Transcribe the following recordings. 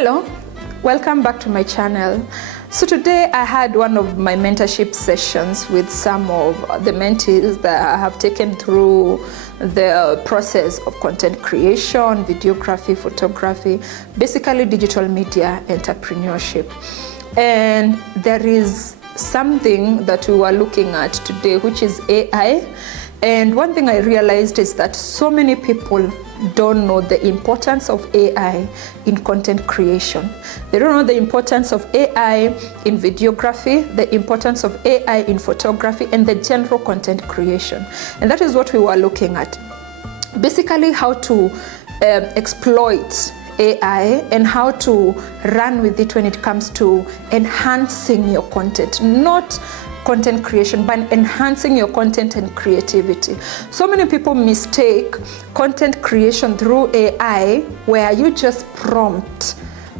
Hello, welcome back to my channel. So today I had one of my mentorship sessions with some of the mentees that I have taken through the process of content creation, videography, photography, basically digital media entrepreneurship. And there is something that we were looking at today, which is AI. And one thing I realized is that so many people don't know the importance of AI in content creation. They don't know the importance of AI in videography, the importance of AI in photography, and the general content creation. And that is what we were looking at. Basically, how to exploit AI and how to run with it when it comes to enhancing your content, not content creation, but enhancing your content and creativity. So many people mistake content creation through AI, where you just prompt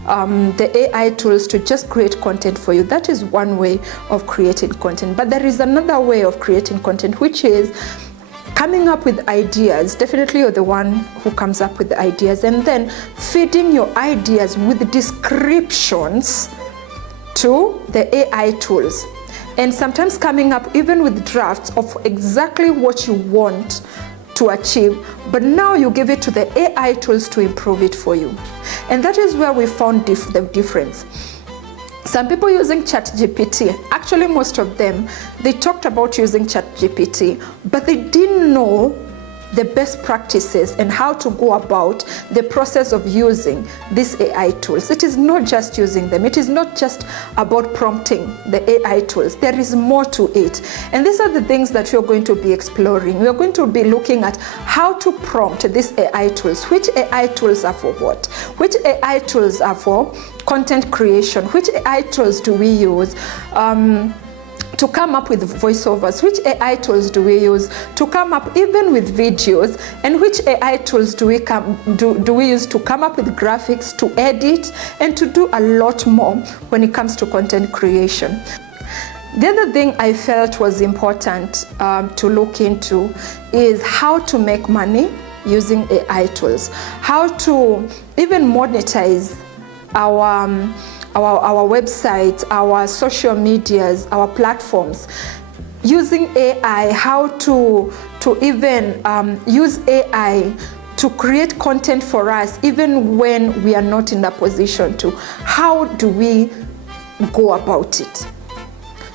the AI tools to just create content for you. That is one way of creating content. But there is another way of creating content, which is coming up with ideas. Definitely you're the one who comes up with the ideas, and then feeding your ideas with descriptions to the AI tools. And sometimes coming up even with drafts of exactly what you want to achieve, but now you give it to the AI tools to improve it for you. And that is where we found the difference. Some people using ChatGPT, actually most of them, they talked about using ChatGPT, but they didn't know the best practices and how to go about the process of using these AI tools. It is not just using them. It is not just about prompting the AI tools. There is more to it. And these are the things that we're going to be exploring. We're going to be looking at how to prompt these AI tools. Which AI tools are for what? Which AI tools are for content creation? Which AI tools do we use to come up with voiceovers? Which AI tools do we use to come up even with videos? And which AI tools do we use to come up with graphics, to edit, and to do a lot more when it comes to content creation? The other thing I felt was important to look into is how to make money using AI tools, how to even monetize our websites, our social medias, our platforms, using AI, how to even use AI to create content for us, even when we are not in a position to. How do we go about it?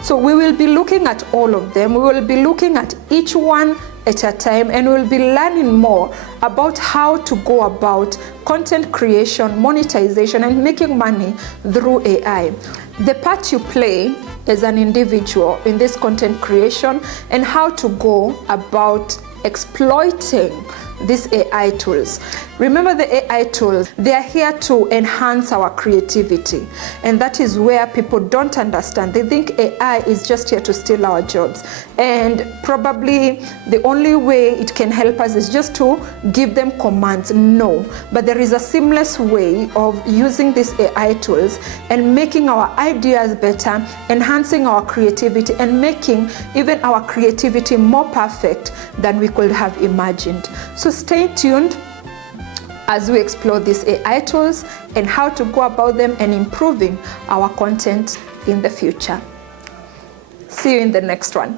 So we will be looking at all of them. We will be looking at each one at a time, and we'll be learning more about how to go about content creation, monetization, and making money through AI. The part you play as an individual in this content creation, and how to go about exploiting these AI tools. Remember, the AI tools, they are here to enhance our creativity. And that is where people don't understand. They think AI is just here to steal our jobs. And probably the only way it can help us is just to give them commands. No, but there is a seamless way of using these AI tools and making our ideas better, enhancing our creativity, and making even our creativity more perfect than we could have imagined. So stay tuned as we explore these AI tools and how to go about them and improving our content in the future. See you in the next one.